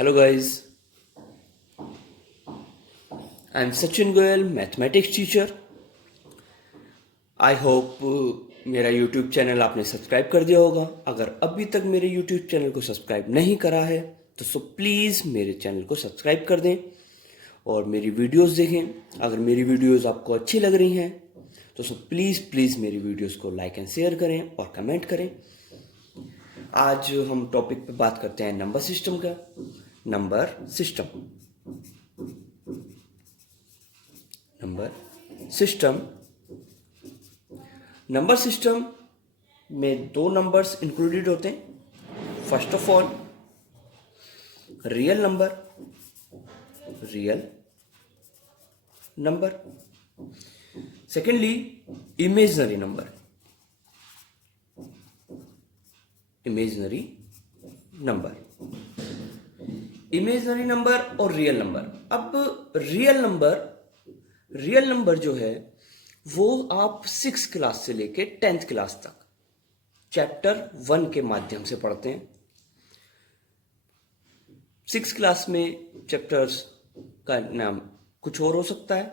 Hello guys, I am Sachin Goyal, mathematics teacher. I hope मेरा YouTube channel आपने subscribe कर दिया होगा। अगर अभी तक मेरे यूट्यूब चैनल को सब्सक्राइब नहीं करा है तो प्लीज़ मेरे चैनल को सब्सक्राइब कर दें और मेरी वीडियोस देखें। अगर मेरी वीडियोस आपको अच्छी लग रही हैं तो प्लीज़ मेरी वीडियोस को लाइक एंड शेयर करें और कमेंट करें। आज हम टॉपिक पे बात करते हैं नंबर सिस्टम का। नंबर सिस्टम में दो नंबर्स इंक्लूडेड होते हैं। First of all real number, secondly imaginary number और रियल नंबर। अब रियल नंबर जो है वो आप 6 क्लास से लेके 10th क्लास तक चैप्टर 1 के माध्यम से पढ़ते हैं। 6 क्लास में चैप्टर्स का नाम कुछ और हो सकता है,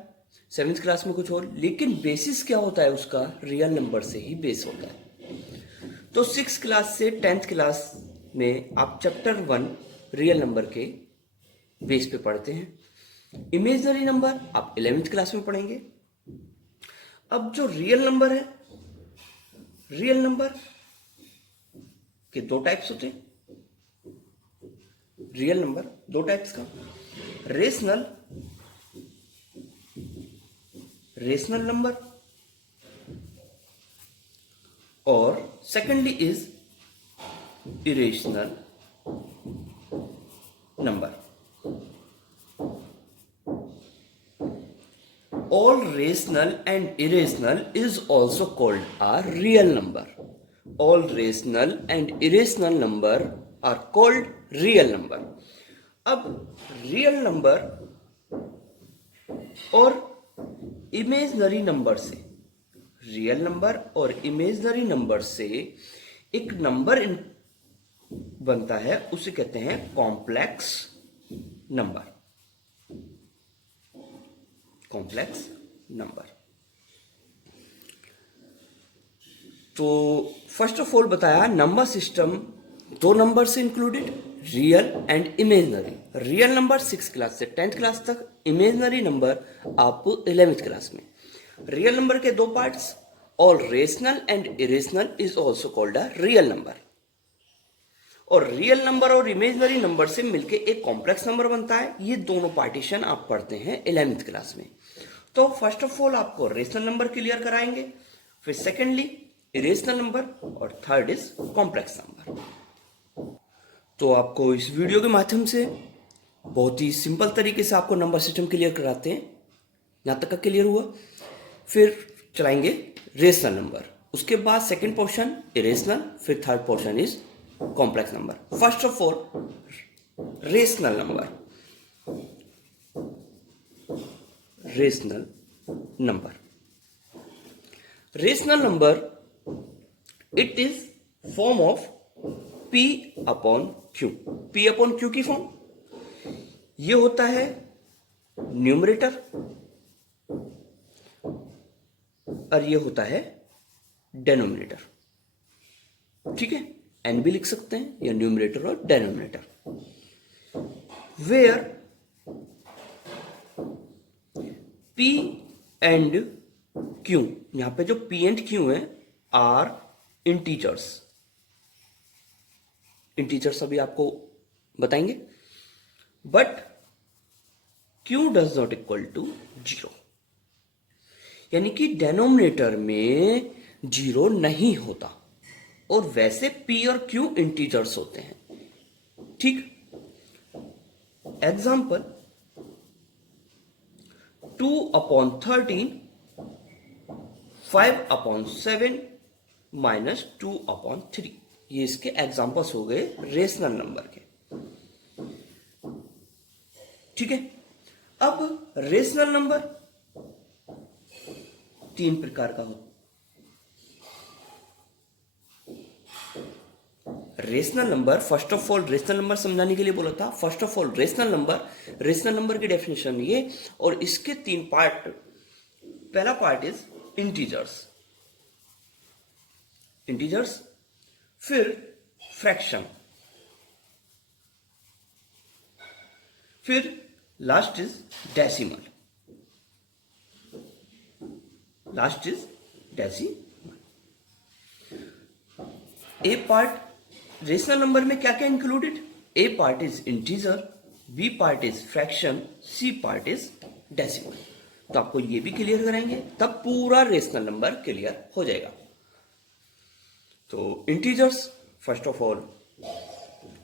7th क्लास में कुछ और, लेकिन बेसिस क्या होता है उसका रियल नंबर से ही बेस होता है। तो 6 क्लास से 10th क्लास में आप चैप्टर 1 रियल नंबर के बेस पे पढ़ते हैं। इमेजिनरी नंबर आप 11th क्लास में पढ़ेंगे। अब जो रियल नंबर है, रियल नंबर के दो टाइप्स होते हैं। रियल नंबर दो टाइप्स का, रेशनल नंबर और secondly is irrational number. All rational and irrational is also called a real number. All rational and irrational number are called real number. अब real number और imaginary number से, real number और imaginary number से एक number बनता है, उसे कहते हैं कॉम्प्लेक्स नंबर। तो फर्स्ट ऑफ ऑल बताया नंबर सिस्टम दो नंबर से included, real and imaginary. Real number 6 class से 10th क्लास तक, इमेजिनरी नंबर आप 11th क्लास में। रियल नंबर के दो parts, all rational and irrational is also called a real number. और रियल नंबर और इमेजिनरी नंबर से मिलके एक कॉम्प्लेक्स नंबर बनता है। ये दोनों पार्टीशन आप पढ़ते हैं 11th क्लास में। तो फर्स्ट ऑफ ऑल आपको रेशनल नंबर क्लियर कराएंगे, फिर सेकेंडली इरेशनल नंबर और थर्ड इज कॉम्प्लेक्स नंबर। तो आपको इस वीडियो के माध्यम से बहुत ही सिंपल तरीके से आपको नंबर सिस्टम क्लियर कराते हैं। यहां तक का क्लियर हुआ, फिर चलाएंगे रेशनल नंबर, उसके बाद सेकेंड पोर्शन इरेशनल, फिर third portion is complex number. First of all rational number. Rational number it is form of P upon Q। P upon Q की फॉर्म ये होता है न्यूमरेटर और ये होता है डेनोमिनेटर। ठीक है, N भी लिख सकते हैं, या न्यूमरेटर और denominator. Where P and Q, यहां पे जो P एंड Q है आर इंटीजर्स अभी आपको बताएंगे, but Q does not equal to 0, यानी कि डेनोमिनेटर में 0 नहीं होता। और वैसे P और Q इंटीजर्स होते हैं। ठीक, example 2 upon 13, 5 upon 7 minus 2 upon 3, ये इसके एग्जाम्पल्स हो गए रेशनल नंबर के। ठीक है, अब रेशनल नंबर 3 प्रकार का हो। Rational number, first of all rational number समझाने के लिए बोला था। First of all rational number की डेफिनेशन ये, और इसके तीन पार्ट। पहला पार्ट इज इंटीजर्स, फिर फ्रैक्शन, फिर last is decimal. A part rational number में क्या क्या included? A part is integer, B part is fraction, C part is decimal. तो आपको ये भी क्लियर कराएंगे, तब पूरा रेशनल नंबर क्लियर हो जाएगा। तो integers, first of all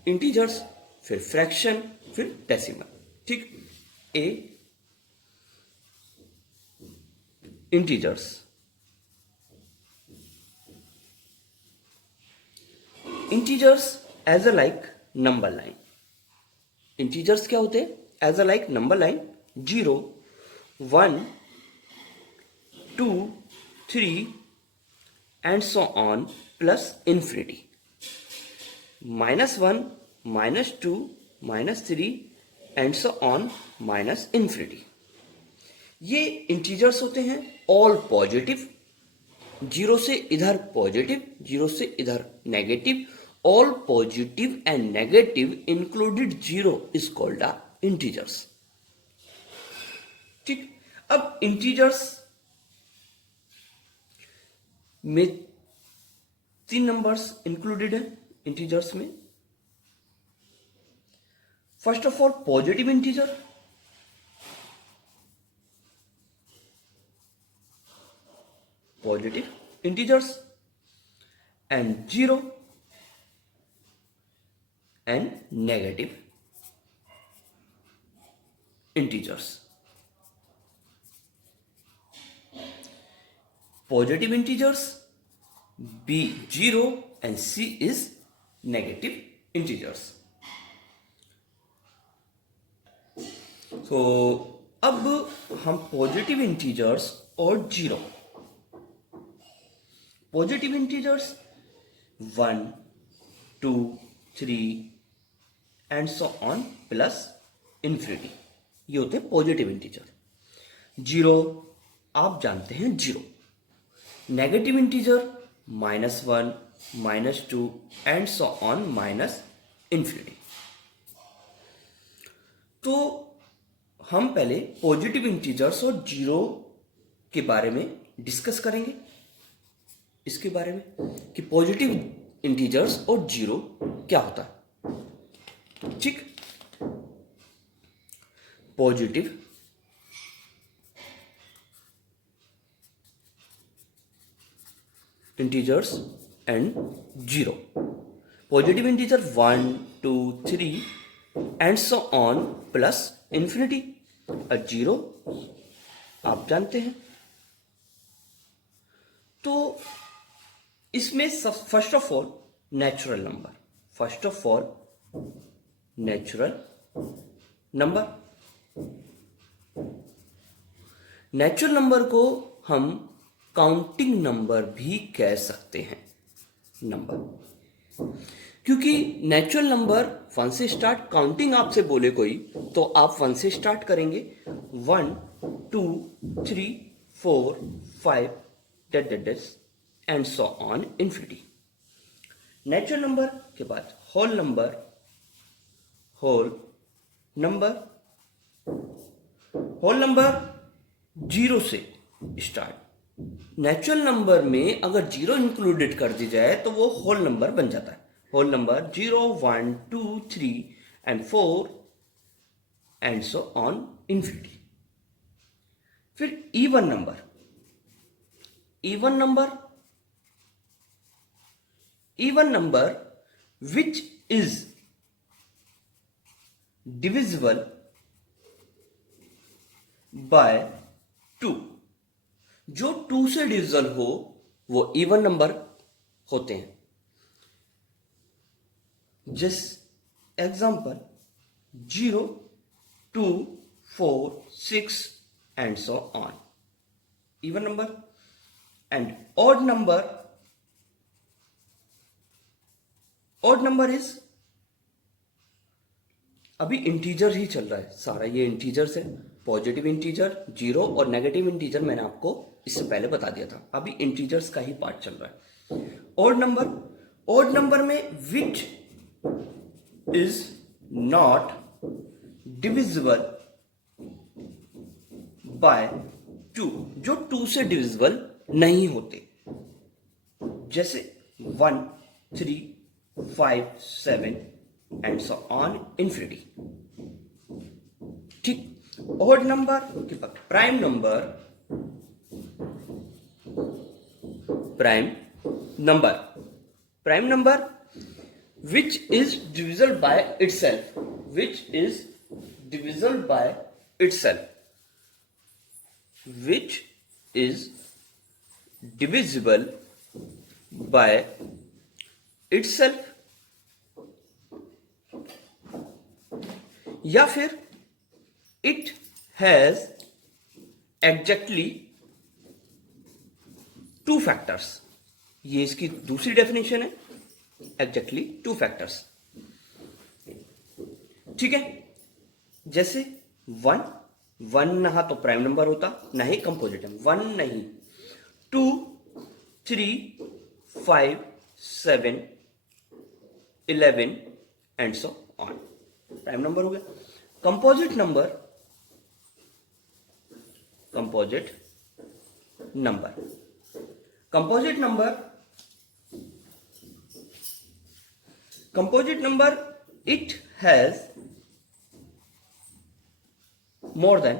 integers, फिर फ्रैक्शन, फिर डेसिमल। ठीक, a integers. Integers as a like number line. Integers क्या होते हैं? As a like number line, 0, 1, 2, 3 and so on plus infinity. -1, -2, -3 and so on minus infinity. ये integers होते हैं, all positive, 0 से इधर पॉजिटिव, 0 से इधर negative. All positive and negative included 0 is called a integers. ठीक, अब इंटीजर्स में 3 नंबर्स इंक्लूडेड है। इंटीजर्स में first of all positive integer, positive integers, and 0 and negative integers. Positive integers, B 0 and C is negative integers. So अब हम positive integers और 0, positive integers 1, 2, 3 and so on plus infinity, ये होते हैं positive integer. 0 आप जानते हैं 0। Negative integer -1, -2 and so on minus infinity. तो हम पहले पॉजिटिव इंटीजर्स और 0 के बारे में डिस्कस करेंगे, इसके बारे में कि पॉजिटिव इंटीजर्स और 0 क्या होता है। ठीक, positive integers and 0। Positive integer 1, 2, 3 and so on plus infinity. और 0 आप जानते हैं। तो इसमें first of all natural number, first of all natural number. Natural number को हम काउंटिंग नंबर भी कह सकते हैं। नंबर, क्योंकि नेचुरल नंबर 1 से स्टार्ट, काउंटिंग आपसे बोले कोई तो आप 1 से स्टार्ट करेंगे, 1, 2, 3, 4, 5 and so on infinity. Natural number के बाद होल नंबर, होल नंबर 0 से स्टार्ट। नेचुरल नंबर में अगर 0 इंक्लूडेड कर दी जाए तो वो होल नंबर बन जाता है। Whole number 0, 1, 2, 3 and 4 and so on infinity. फिर even number, even number which is divisible by 2, जो 2 से डिविजल हो वो इवन नंबर होते हैं। Just example 0, 2, 4, 6 and so on, even number. And odd number odd number is, अभी इंटीजर ही चल रहा है सारा, ये इंटीजर्स है, पॉजिटिव इंटीजर, जीरो और नेगेटिव इंटीजर मैंने आपको इससे पहले बता दिया था, अभी इंटीजर्स का ही पार्ट चल रहा है। ऑड नंबर में which is not divisible by 2, जो 2 से डिविजिबल नहीं होते, जैसे 1, 3, 5, 7 एंड सो ऑन इन्फिनिटी। ठीक, ऑड नंबर के बाद prime number which is divisible by itself, which is divisible by itself, which is divisible by itself, या फिर it has exactly 2 factors, ये इसकी दूसरी डेफिनेशन है, एग्जैक्टली 2 फैक्टर्स। ठीक है, जैसे 1 ना तो प्राइम नंबर होता, ना ही कंपोजिट है, 1 नहीं, 2, 3, 5, 7, 11 and so on, prime number हो गया। Composite number it has more than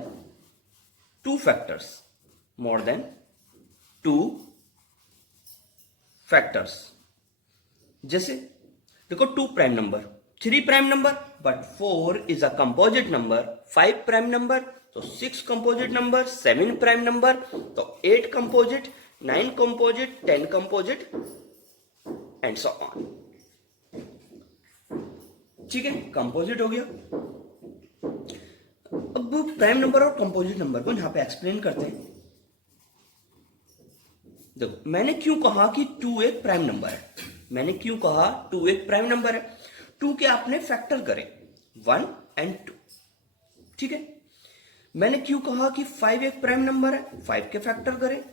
2 factors, जैसे देखो 2 prime number, 3 prime number, but 4 is a composite number, 5 prime number तो 6 कंपोजिट नंबर, 7 प्राइम नंबर तो 8 composite, 9 composite, 10 composite and so on. ठीक है, composite हो गया। अब प्राइम नंबर और कंपोजिट नंबर को यहां पे एक्सप्लेन करते हैं। देखो मैंने क्यों कहा कि 2 एक प्राइम नंबर है, 2 के आपने फैक्टर करें 1 एंड 2। ठीक है, मैंने क्यों कहा कि 5 एक प्राइम नंबर है, 5 के फैक्टर करें,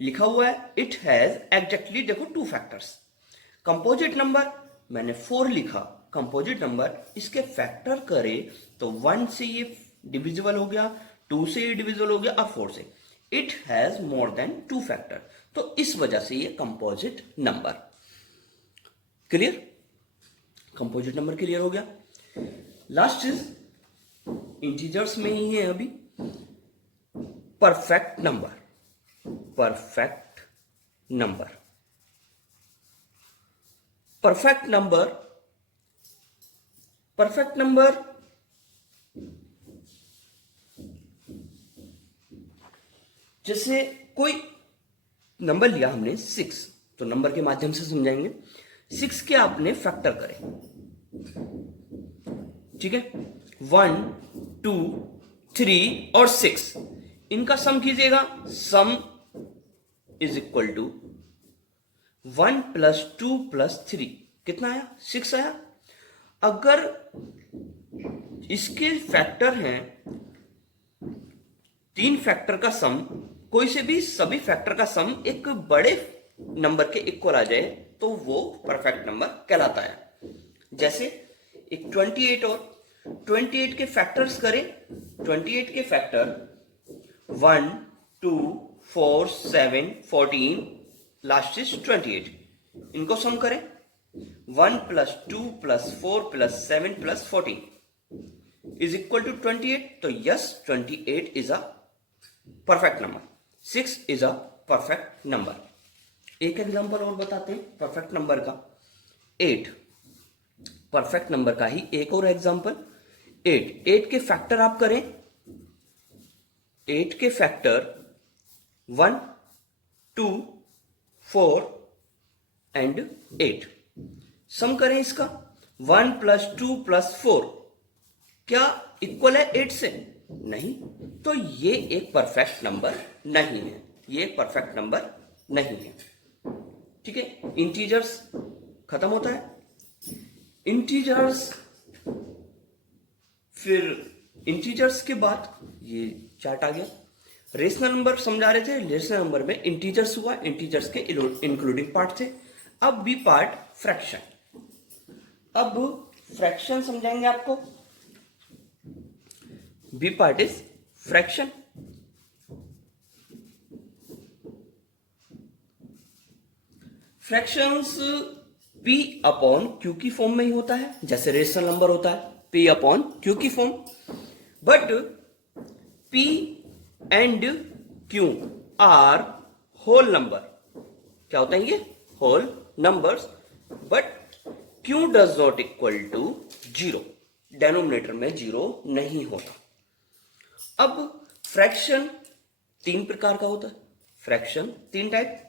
लिखा हुआ है इट हैज एग्जैक्टली देखो 2 फैक्टर्स। कंपोजिट नंबर मैंने 4 लिखा, कंपोजिट नंबर इसके फैक्टर करे तो 1 से ये डिविजिबल हो गया, 2 से ये डिविजिबल हो गया और 4 से। It has more than 2 factor, तो इस वजह से ये composite number. Clear, composite number clear हो गया। लास्ट इज इंटीजर्स में ही है अभी, परफेक्ट नंबर। जैसे कोई नंबर लिया हमने 6, तो नंबर के माध्यम से समझाएंगे। 6 के आपने फैक्टर करें, ठीक है, 1, 2, 3 और 6, इनका सम कीजिएगा। सम इज इक्वल टू 1 + 2 + 3, कितना आया? 6 आया। अगर इसके फैक्टर हैं 3 फैक्टर का सम, कोई से भी सभी फैक्टर का सम एक बड़े नंबर के इक्वल आ जाए तो वो परफेक्ट नंबर कहलाता है। जैसे एक 28 और 28 के फैक्टर्स करें, 28 के फैक्टर 1, 2, 4, 7, 14, लास्ट इज 28, इनको सम करें 1 + 2 + 4 + 7 + 14 इज इक्वल टू 28। तो yes, 28 is a perfect number, 6 is a perfect number. एक एग्जांपल और बताते हैं परफेक्ट नंबर का, 8 परफेक्ट नंबर का ही एक और एग्जांपल। 8 के फैक्टर आप करें, 8 के फैक्टर 1, 2, 4 एंड 8, सम करें इसका 1 + 2 + 4, क्या इक्वल है 8 से? नहीं, तो ये एक परफेक्ट नंबर नहीं है, ये एक परफेक्ट नंबर नहीं है। ठीक है, इंटीजर्स खत्म होता है। इंटीजर्स, फिर इंटीजर्स के बाद ये चार्ट आ गया। रेशनल नंबर समझा रहे थे, रेशनल नंबर में इंटीजर्स हुआ, इंटीजर्स के इंक्लूडिंग पार्ट थे। अब बी पार्ट फ्रैक्शन। अब फ्रैक्शन समझाएंगे आपको। B part is fraction. Fractions P upon Q की फॉर्म में ही होता है, जैसे रेशनल नंबर होता है पी अपॉन क्यू की form. But P and Q are whole number. क्या होता है ये? Whole numbers. But Q does not equal to zero, denominator में जीरो नहीं होता। अब फ्रैक्शन तीन प्रकार का होता है। फ्रैक्शन तीन type.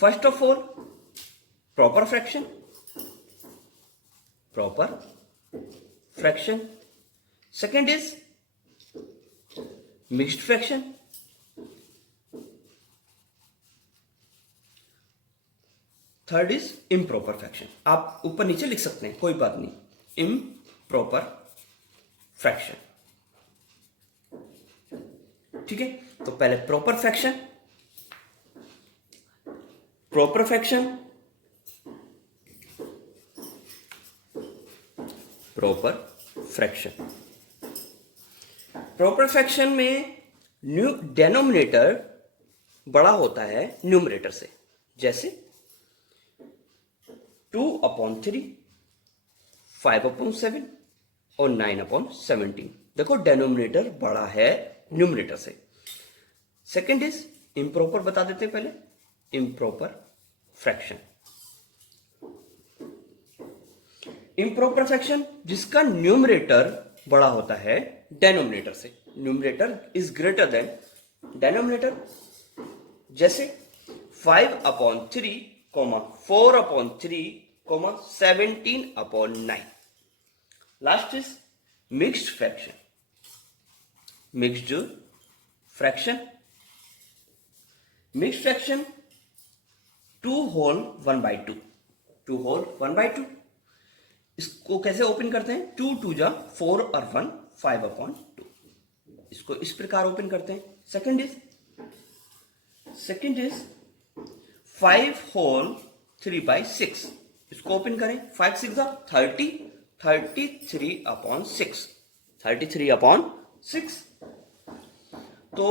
First of all proper fraction, proper fraction. Second is mixed fraction. Third is improper fraction. आप ऊपर नीचे लिख सकते हैं, कोई बात नहीं। इम्प्रॉपर फ्रैक्शन, ठीक है। तो पहले proper fraction. Proper fraction, proper fraction. Proper fraction में डेनोमिनेटर बड़ा होता है न्यूमरेटर से, जैसे 2/3, 5/7 और 9/17। देखो डेनोमिनेटर बड़ा है न्यूमरेटर से। सेकेंड इज इम्प्रॉपर, बता देते हैं पहले। Improper fraction. इम्प्रॉपर फ्रैक्शन जिसका न्यूमरेटर बड़ा होता है डेनोमिनेटर से, numerator is greater than denominator. जैसे 5/3, 4/3, 17/9। Last is mixed fraction. Mixed fraction, mixed fraction 2 whole 1/2, 2 whole 1/2। इसको कैसे ओपन करते हैं? 2 2 जा 4 और 1 5/2। इसको इस प्रकार ओपन करते हैं। Second is 5 whole 3/6। इसको ओपन करें। 5 6 जा 30, 33/6, 33/6। तो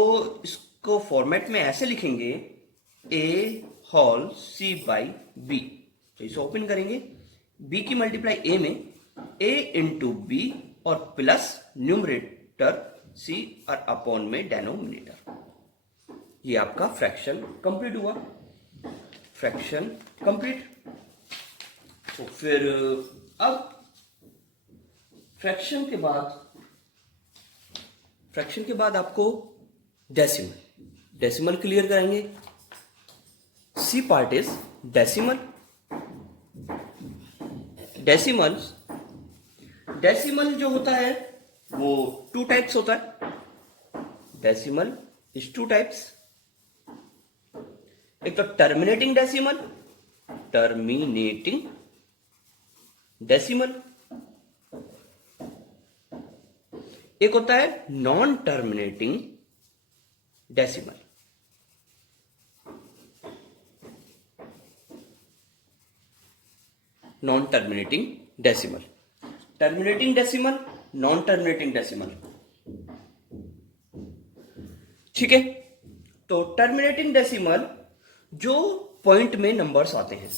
इसको फॉर्मेट में ऐसे लिखेंगे, a होल c/b। तो इसे ओपन करेंगे, b की मल्टीप्लाई a में, a इंटू बी और प्लस न्यूमरेटर c और अपॉन में डेनोमिनेटर। ये आपका फ्रैक्शन कंप्लीट हुआ। Fraction complete. तो फिर अब फ्रैक्शन के बाद आपको डेसिमल क्लियर करेंगे। C part is decimal. Decimal जो होता है वो 2 टाइप्स होता है। Decimal is 2 types. एक तो टर्मिनेटिंग डेसिमल, एक होता है non terminating decimal. Non terminating decimal, terminating decimal, non terminating decimal, ठीक है। तो टर्मिनेटिंग डेसिमल जो पॉइंट में नंबर्स आते हैं,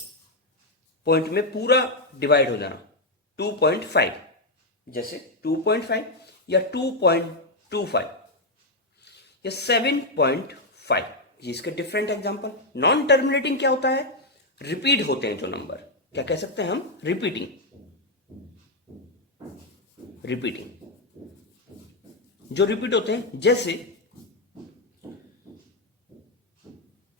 पॉइंट में पूरा डिवाइड हो जाना, 2.5, जैसे 2.5 या 2.25 या 7.5, ये इसके डिफरेंट एग्जांपल। नॉन टर्मिनेटिंग क्या होता है? रिपीट होते हैं जो नंबर, क्या कह सकते हैं हम? रिपीटिंग। जो रिपीट होते हैं, जैसे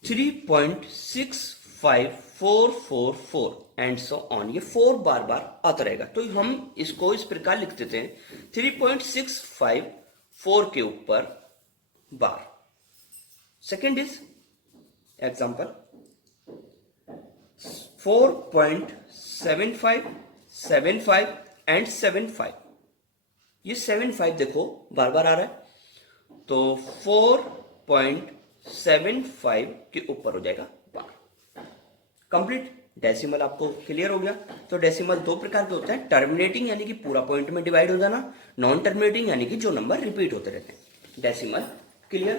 3.65444 एंड सो ऑन, ये 4 बार बार आता रहेगा। तो हम इसको इस प्रकार लिख देते हैं, 3.654 के ऊपर bar. Second is example 4.75, 75 and 75। ये 75 देखो बार बार आ रहा है, तो 4.75 के ऊपर हो जाएगा बार। कंप्लीट। डेसिमल आपको क्लियर हो गया। तो डेसिमल दो प्रकार के होते हैं, टर्मिनेटिंग यानी कि पूरा पॉइंट में डिवाइड हो जाना, नॉन टर्मिनेटिंग यानी कि जो नंबर रिपीट होते रहते हैं। Decimal clear.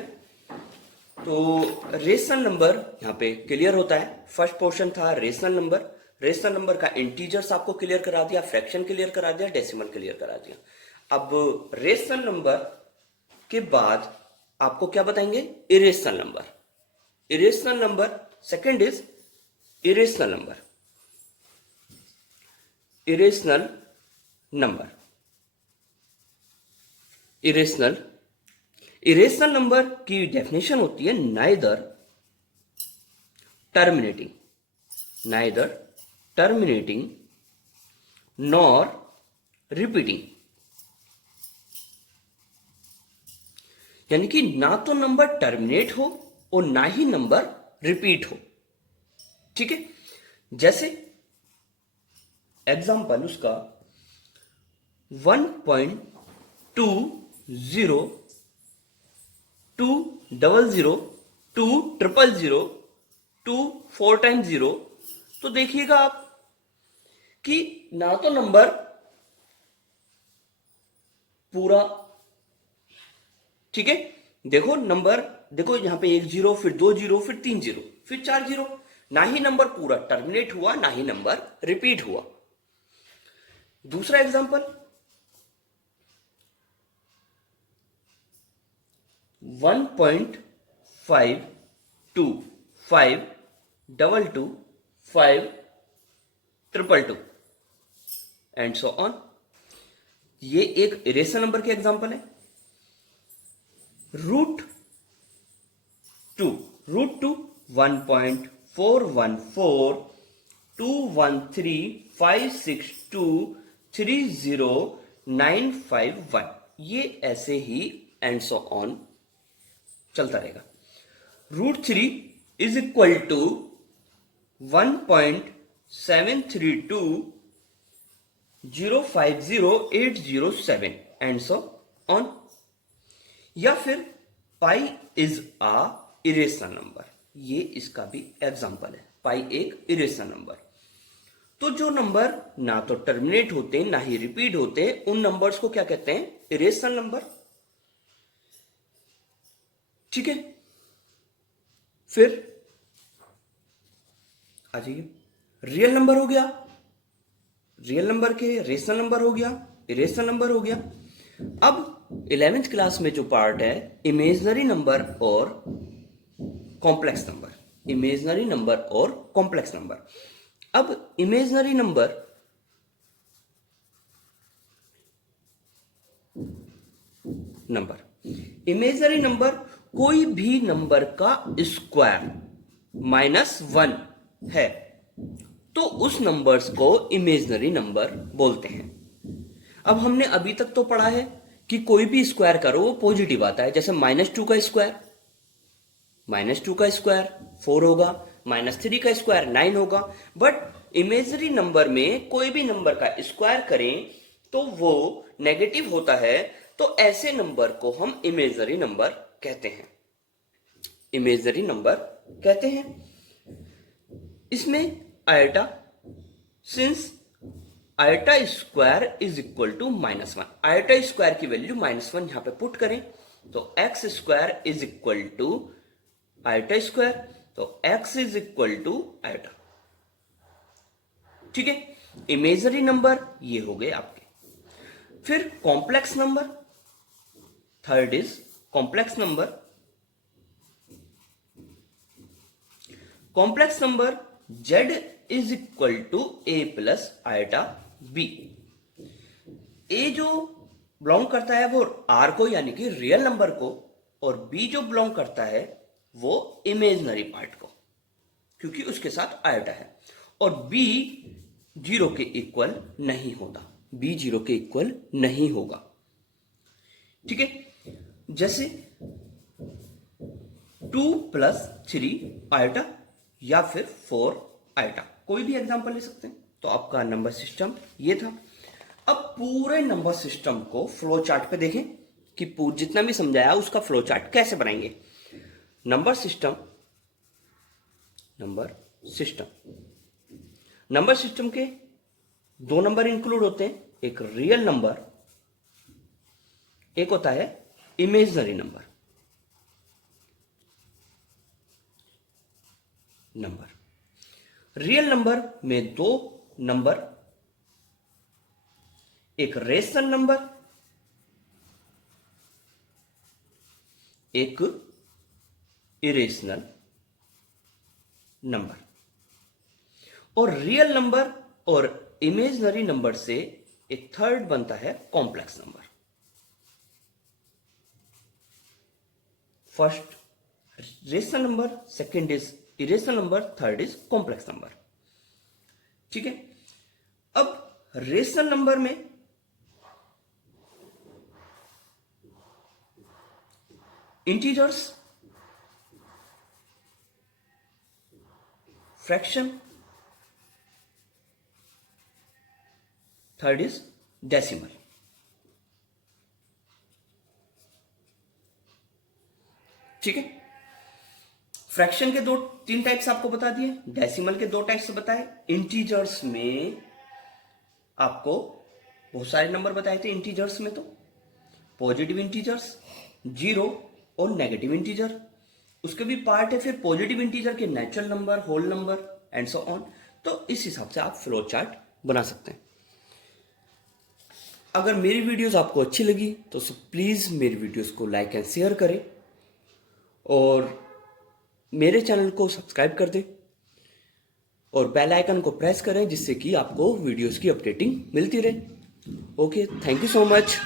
तो रेशनल नंबर यहाँ पे क्लियर होता है। फर्स्ट पोर्शन था रेशनल नंबर। रेशनल नंबर का इंटीजर्स आपको क्लियर करा दिया, फ्रैक्शन क्लियर करा दिया, डेसिमल क्लियर करा दिया। अब रेशनल नंबर के बाद आपको क्या बताएंगे? Irrational number. Irrational number second is irrational number. Irrational number, irrational irrational number की डेफिनेशन होती है नाइदर टर्मिनेटिंग नॉर रिपीटिंग। यानी कि ना तो नंबर टर्मिनेट हो और ना ही नंबर रिपीट हो। ठीक है। जैसे एग्जांपल उसका 1.20 200 200 2 4 टाइम्स 0। तो देखिएगा आप कि ना तो नंबर पूरा, ठीक है, देखो नंबर, देखो यहां पे 1 0, फिर 2 0, फिर 3 0, फिर 4 0। ना ही नंबर पूरा टर्मिनेट हुआ, ना ही नंबर रिपीट हुआ। दूसरा एग्जांपल 1.525 22 5 222 एंड सो ऑन। ये एक इरेशनल नंबर के एग्जांपल है। Root two 1.414 213 562 30951। ये ऐसे ही एंड सो ऑन चलता रहेगा। √3 is equal to 1.732 050807 and so on. या फिर pi is a irrational number. ये इसका भी एग्जांपल है। पाई एक इरेशनल नंबर। तो जो नंबर ना तो टर्मिनेट होते ना ही रिपीट होते, उन नंबर्स को क्या कहते हैं? Irrational number. ठीक है। फिर आ जाइए, रियल नंबर हो गया, रियल नंबर के रेशनल नंबर हो गया, इरेशनल नंबर हो गया। अब 11th क्लास में जो पार्ट है इमेजिनरी नंबर और कॉम्प्लेक्स नंबर, इमेजिनरी नंबर और कॉम्प्लेक्स नंबर। अब इमेजिनरी नंबर इमेजिनरी नंबर कोई भी नंबर का स्क्वायर -1 है तो उस नंबर्स को इमेजिनरी नंबर बोलते हैं। अब हमने अभी तक तो पढ़ा है कि कोई भी स्क्वायर करो वो पॉजिटिव आता है। जैसे -2 का स्क्वायर, -2 का स्क्वायर 4 होगा, -3 का स्क्वायर 9 होगा। बट इमेजिनरी नंबर में कोई भी नंबर का स्क्वायर करें तो वो नेगेटिव होता है। तो ऐसे नंबर को हम इमेजिनरी नंबर कहते हैं, इमेजिनरी नंबर कहते हैं। इसमें iota, since iota square is equal to -1, iota square की वैल्यू -1 यहां पे पुट करें तो X square is equal to iota square, तो X is equal to iota. ठीक है। इमेजिनरी नंबर ये हो गए आपके। फिर complex number, third is complex number. Complex number z is equal to a plus iota b। a जो belong करता है वो r को यानी कि रियल नंबर को, और b जो बिलोंग करता है वो इमेजिनरी पार्ट को, क्योंकि उसके साथ आयटा है। और b 0 के इक्वल नहीं होता, b 0 के इक्वल नहीं होगा। ठीक है। जैसे 2 + 3 आयटा या फिर 4 आइटा, कोई भी एग्जांपल ले सकते हैं। तो आपका नंबर सिस्टम ये था। अब पूरे नंबर सिस्टम को फ्लो चार्ट पे देखें कि जितना भी समझाया उसका फ्लो चार्ट कैसे बनाएंगे। Number system, number system, number system के दो नंबर इंक्लूड होते हैं, एक रियल नंबर, एक होता है इमेजिनरी नंबर। रियल नंबर में दो नंबर, एक रेशनल नंबर, एक इरेशनल नंबर। और रियल नंबर और इमेजिनरी नंबर से एक थर्ड बनता है complex number. First rational number, second is irrational number, third is complex number. ठीक है। अब रेशनल नंबर में integers, fraction, third is decimal. ठीक है। फ्रैक्शन के तीन टाइप्स आपको बता दिए, डेसिमल के दो टाइप्स बताए, इंटीजर्स में आपको बहुत सारे नंबर बताए थे। इंटीजर्स में तो पॉजिटिव इंटीजर्स, जीरो और नेगेटिव इंटीजर, उसके भी पार्ट है। फिर पॉजिटिव इंटीजर के natural number, whole number and so on. तो इस हिसाब से आप फ्लो चार्ट बना सकते हैं। अगर मेरी वीडियोस आपको अच्छी लगी तो प्लीज़ मेरी वीडियोस को लाइक एंड शेयर करें और मेरे चैनल को सब्सक्राइब कर दें और बेल आइकन को प्रेस करें जिससे कि आपको वीडियोस की अपडेटिंग मिलती रहे। Okay, thank you so much.